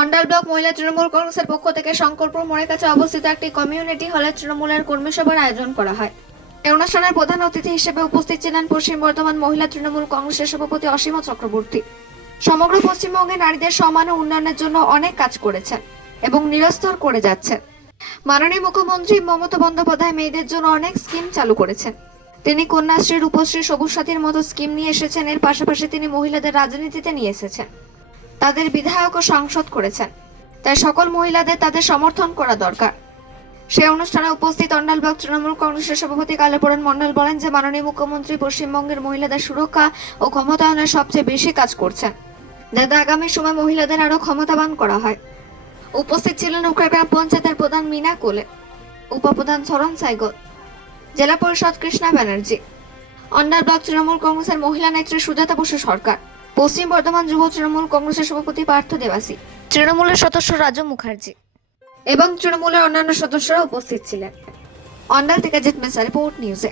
Andal block মহিলা তৃণমূল কংগ্রেসের পক্ষ থেকে শঙ্করপুর মোড়ের কাছে অবস্থিত একটি কমিউনিটি হলে তৃণমূলের কর্মী সভার আয়োজন করা হয়। এই অনুষ্ঠানের প্রধান অতিথি হিসেবে উপস্থিত ছিলেন পশ্চিম বর্ধমান মহিলা তৃণমূল কংগ্রেসের সভাপতি অসীমা চক্রবর্তী। সমগ্র পশ্চিমবঙ্গে নারীদের সমান ও উন্নয়নের জন্য অনেক কাজ করেছেন এবং নিরস্তর করে যাচ্ছেন। মাননীয় মুখ্যমন্ত্রী মমতা বন্দ্যোপাধ্যায় মেয়েদের জন্য অনেক স্কিম চালু করেছেন। তিনি কন্যাশ্রী রূপশ্রী সবুজ সাথীর মতো স্কিম নিয়ে এসেছেন। এর পাশাপাশি তিনি মহিলাদের রাজনীতিতে নিয়ে এসেছেন। তাদের বিধায়ক ও সংসদ করেছেন। তাই সকল মহিলাদের তাদের সমর্থন করা দরকার। সেই অনুষ্ঠানে উপস্থিত অন্ডাল ব্লক তৃণমূল কংগ্রেসের সভাপতি কালপরণ মন্ডল বলেন যে, মাননীয় মুখ্যমন্ত্রী পশ্চিমবঙ্গের মহিলাদের সুরক্ষা ও ক্ষমতায়নের সবচেয়ে বেশি কাজ করছেন। যাতে আগামী সময় মহিলাদের আরও ক্ষমতাবান করা হয়। উপস্থিত ছিলেন উকরা গ্রাম পঞ্চায়েতের প্রধান মিনা কোলে, উপপ্রধান সরণ সাইগল। জেলা পরিষদ কৃষ্ণা ব্যানার্জি। অন্ডার ব্লক তৃণমূল কংগ্রেসের মহিলা নেত্রী সুজাতা বসু সরকার। পশ্চিম বর্ধমান যুব তৃণমূল কংগ্রেসের সভাপতি পার্থ দেবাসী তৃণমূলের সদস্য রাজু মুখার্জি। এবং তৃণমূলের অন্যান্য সদস্যরা উপস্থিত ছিলেন। অন্ডার থেকে জিত জিতমেসা রিপোর্ট নিউজে।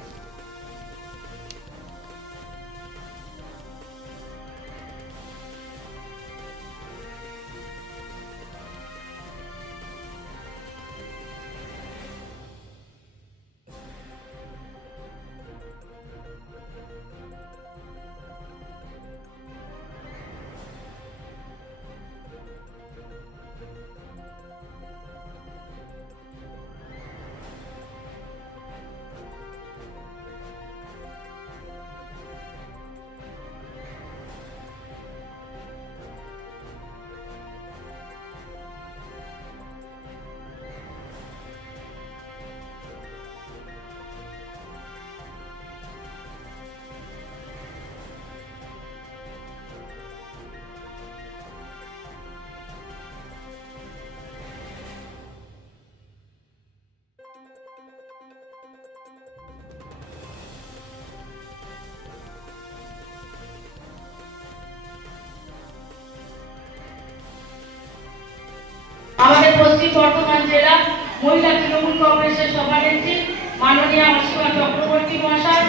পশ্চিম বর্ধমান জেলা মহিলা তৃণমূল কংগ্রেসের সভানেত্রী মাননীয় অসীমা চক্রবর্তী মহাশয়।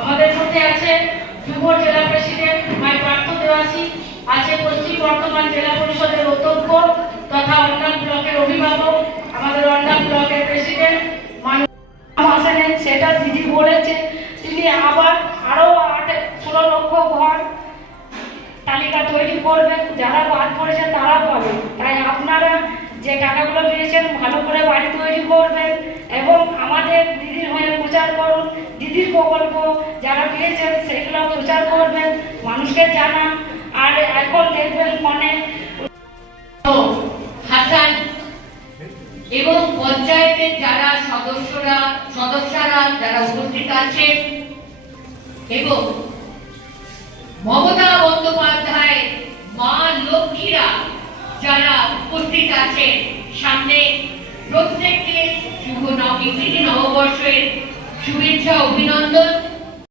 আমাদের মধ্যে আছে যুব জেলা প্রেসিডেন্ট মাই পার্থ দেবাসী আছে পশ্চিম বর্ধমান জেলা পরিষদের অধ্যক্ষ তথা অন্যান্য ব্লকের অভিভাবক, আমাদের অন্যান্য ব্লকের প্রেসিডেন্ট মাননীয় সেটা দিদি বলেছে। তিনি আবার আরও আট ষোলো লক্ষ ঘর তালিকা তৈরি করবেন, যারা বাদ পড়েছে তারা পাবে তাই আপনারা যে টাকাগুলো পেয়েছেন ভালো করে বাড়ি তৈরি করবেন এবং আমাদের দিদির হয়ে প্রচার করুন, দিদির প্রকল্প যারা পেয়েছেন সেগুলো প্রচার করবেন, মানুষকে জানান, আর এখন দেখবেন ফোনে হাসান, এবং পঞ্চায়েতের যারা সদস্যরা সদস্যরা, যারা উপস্থিত আছেন, এবং মমতা বন্দ্যোপাধ্যায়, মা লক্ষ্মীরা যারা উপস্থিত আছে সামনে প্রত্যেককে শুভ নববর্ষের শুভেচ্ছা অভিনন্দন।